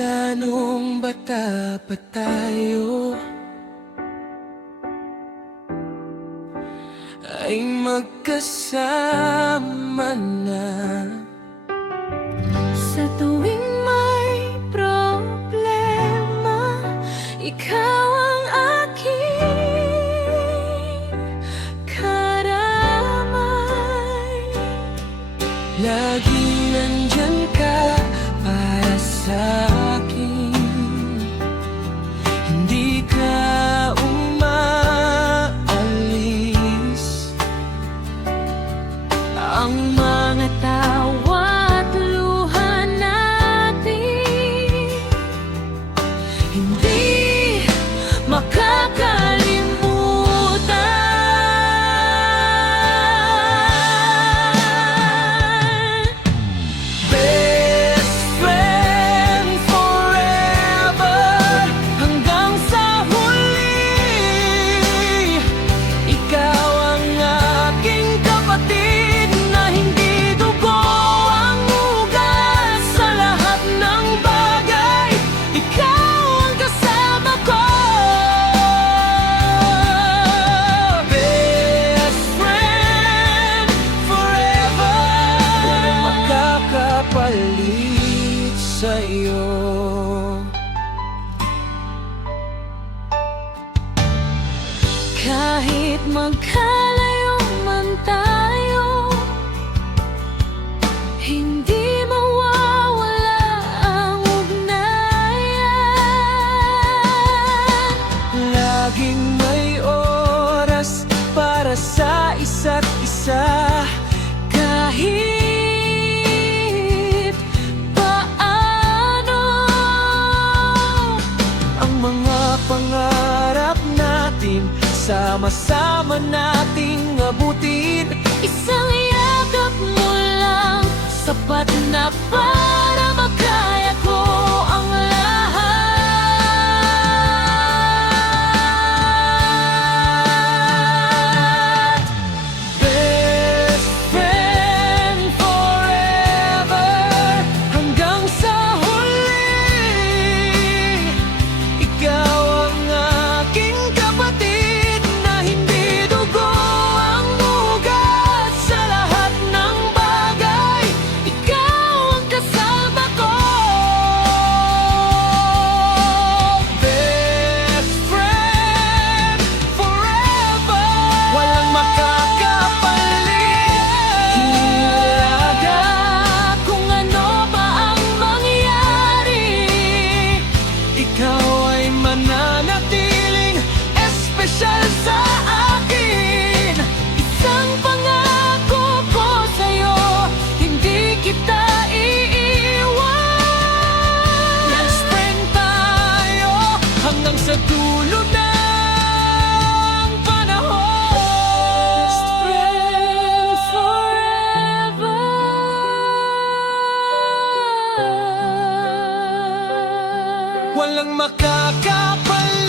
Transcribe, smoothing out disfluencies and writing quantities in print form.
Simula nung bata pa tayo ay magkasama na. Sa tuwing may problema, ikaw ang aking karamay. Laging nandyan ka para sa akin, hindi ka umaalis. Ang mga tawa't luha natin hindi makakalimutan. Best friend forever, hanggang sa huli. Ikaw ang aking kapatid na hindi dugo ang ugat. Sa lahat ng bagay, ikaw ang kasama ko. Best friend forever, walang makakapalit sa'yo. Kahit magkalayo man tayo, hindi mawawala ang ugnayan. Laging may oras para sa isa't isa, kahit paano. Ang mga pangarap natin, sama-sama nating abutin. Isang yakap mo lang, sapat na para makaya ko ang lahat. Best friend forever, hanggang sa huli. Ikaw ang aking kapatid na hindi dugo ang ugat. Sa lahat ng bagay, ikaw ang kasama ko. Best friend forever, walang makakapalit. Hilaga kung ano pa ang mangyari, Ikaw ay mananatiling espesyal sa akin. isang pangako ko sa'yo, hindi kita iiwan. Best friend tayo hanggang sa dulo ng panahon. Best friend forever. Walang makakapalit.